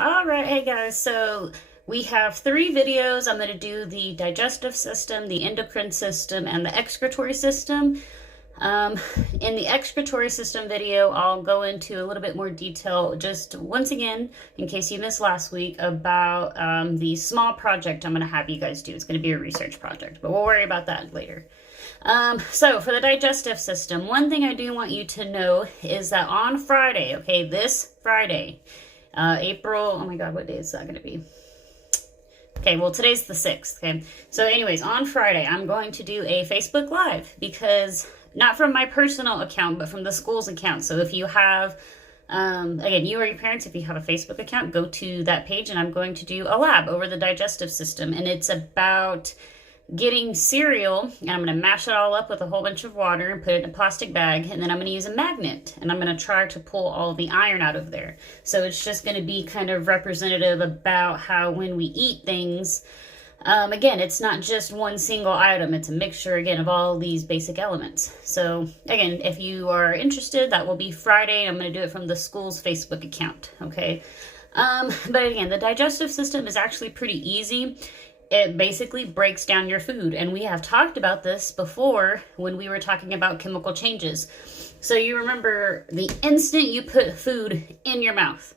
All right, hey guys, so we have 3 videos. I'm going to do the digestive system, the endocrine system, and the excretory system. In the excretory system video, I'll go into a little bit more detail, just once again, in case you missed last week, about the small project I'm going to have you guys do. It's going to be a research project, but we'll worry about that later. So for the digestive system, one thing I do want you to know is that on Friday, okay, this Friday, April, oh my God, what day is that going to be? Okay, well, today's the 6th, okay? So anyways, on Friday, I'm going to do a Facebook Live because, not from my personal account, but from the school's account. So if you have, again, you or your parents, if you have a Facebook account, go to that page and I'm going to do a lab over the digestive system. And it's about getting cereal, and I'm going to mash it all up with a whole bunch of water and put it in a plastic bag, and then I'm going to use a magnet, and I'm going to try to pull all the iron out of there. So it's just going to be kind of representative about how when we eat things, again, it's not just one single item, it's a mixture, again, of all these basic elements. So again, if you are interested, that will be Friday. I'm going to do it from the school's Facebook account, okay? But again, the digestive system is actually pretty easy. It basically breaks down your food. And we have talked about this before when we were talking about chemical changes. So you remember the instant you put food in your mouth,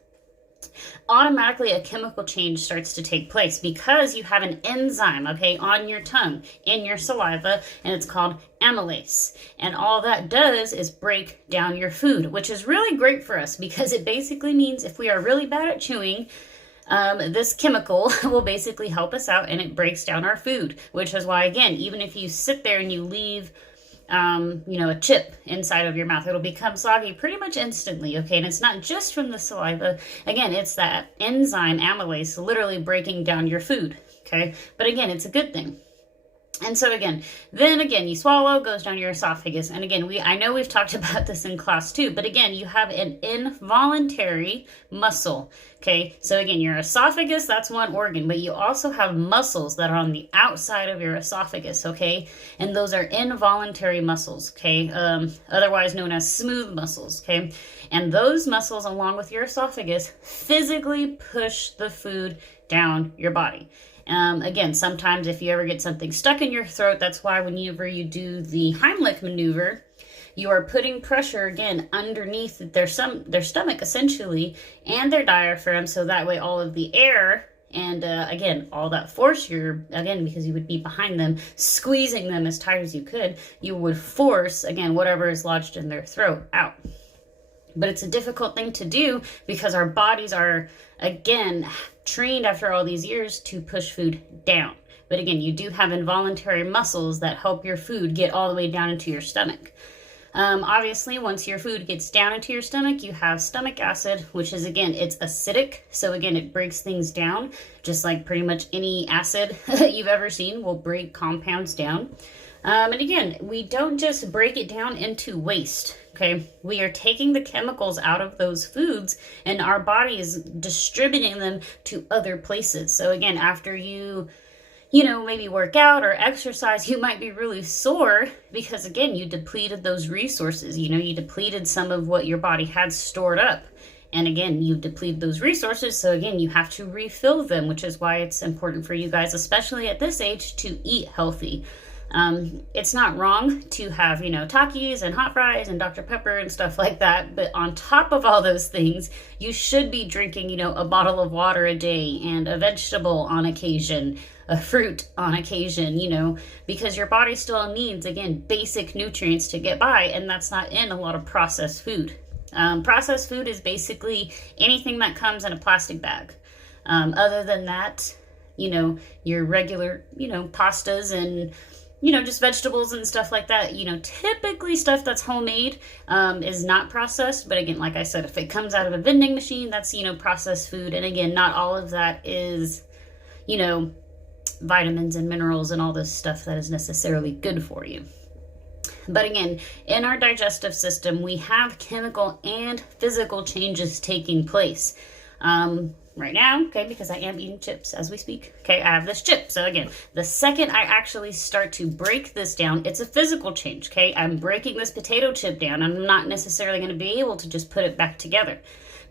automatically a chemical change starts to take place because you have an enzyme, okay, on your tongue, in your saliva, and it's called amylase. And all that does is break down your food, which is really great for us because it basically means if we are really bad at chewing, this chemical will basically help us out and it breaks down our food, which is why, again, even if you sit there and you leave, a chip inside of your mouth, it'll become soggy pretty much instantly, okay? And it's not just from the saliva. Again, it's that enzyme amylase literally breaking down your food, okay? But again, it's a good thing. And so again, you swallow, goes down your esophagus. And again, I know we've talked about this in class too, but again, you have an involuntary muscle, okay? So again, your esophagus, that's one organ, but you also have muscles that are on the outside of your esophagus, okay? And those are involuntary muscles, okay? Otherwise known as smooth muscles, okay? And those muscles, along with your esophagus, physically push the food down your body. Again, sometimes if you ever get something stuck in your throat, that's why whenever you do the Heimlich maneuver, you are putting pressure, again, underneath their stomach, essentially, and their diaphragm, so that way all of the air and, again, all that force because you would be behind them, squeezing them as tight as you could, you would force, again, whatever is lodged in their throat out. But it's a difficult thing to do because our bodies are, again, trained after all these years to push food down. But again, you do have involuntary muscles that help your food get all the way down into your stomach. Obviously, once your food gets down into your stomach, you have stomach acid, which is, again, it's acidic. So again, it breaks things down, just like pretty much any acid you've ever seen will break compounds down. And again, we don't just break it down into waste, okay? We are taking the chemicals out of those foods and our body is distributing them to other places. So again, after you maybe work out or exercise, you might be really sore because, again, you depleted those resources. You depleted some of what your body had stored up. And again, you've depleted those resources. So again, you have to refill them, which is why it's important for you guys, especially at this age, to eat healthy. It's not wrong to have, Takis and hot fries and Dr. Pepper and stuff like that. But on top of all those things, you should be drinking, a bottle of water a day and a vegetable on occasion, a fruit on occasion, because your body still needs, again, basic nutrients to get by. And that's not in a lot of processed food. Processed food is basically anything that comes in a plastic bag. Other than that, your regular, pastas and just vegetables and stuff like that, typically stuff that's homemade is not processed. But again, like I said, if it comes out of a vending machine, that's, processed food. And again, not all of that is, vitamins and minerals and all this stuff that is necessarily good for you. But again, in our digestive system, we have chemical and physical changes taking place. Right now, okay, because I am eating chips as we speak. Okay, I have this chip. So again, the second I actually start to break this down, it's a physical change, okay? I'm breaking this potato chip down. I'm not necessarily going to be able to just put it back together.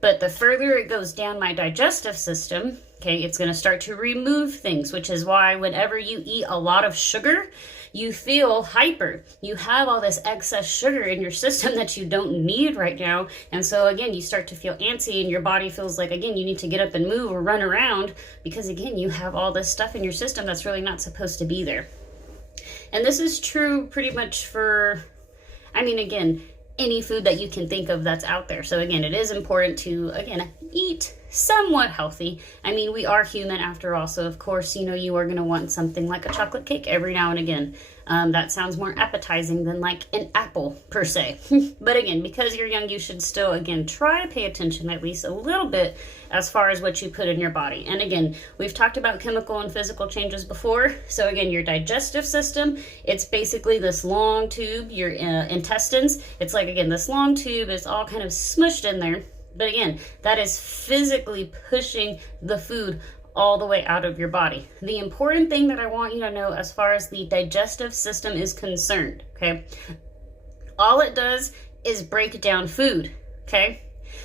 But the further it goes down my digestive system, okay, it's going to start to remove things, which is why whenever you eat a lot of sugar, you feel hyper. You have all this excess sugar in your system that you don't need right now. And so again, you start to feel antsy and your body feels like, again, you need to get up and move or run around because again, you have all this stuff in your system that's really not supposed to be there. And this is true pretty much for, I mean, again, any food that you can think of that's out there. So again, it is important to, again, eat somewhat healthy. I mean, we are human after all. So of course, you know, you are going to want something like a chocolate cake every now and again. That sounds more appetizing than like an apple per se. But again, because you're young, you should still, again, try to pay attention at least a little bit as far as what you put in your body. And again, we've talked about chemical and physical changes before. So again, your digestive system, it's basically this long tube, your intestines. It's like, again, this long tube is all kind of smushed in there. But again, that is physically pushing the food all the way out of your body. The important thing that I want you to know as far as the digestive system is concerned, okay? All it does is break down food, okay?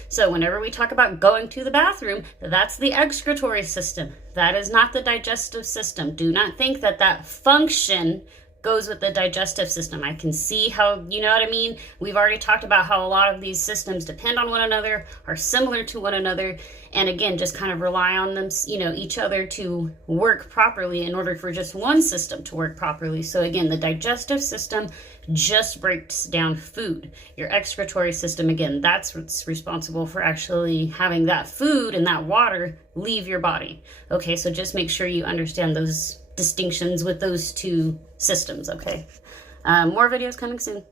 So whenever we talk about going to the bathroom, that's the excretory system. That is not the digestive system. Do not think that that function goes with the digestive system. I can see how, you know what I mean? We've already talked about how a lot of these systems depend on one another, are similar to one another, and again, just kind of rely on them, you know, each other to work properly in order for just one system to work properly. So again, the digestive system just breaks down food. Your excretory system, again, that's what's responsible for actually having that food and that water leave your body. Okay, so just make sure you understand those distinctions with those two systems, okay? More videos coming soon.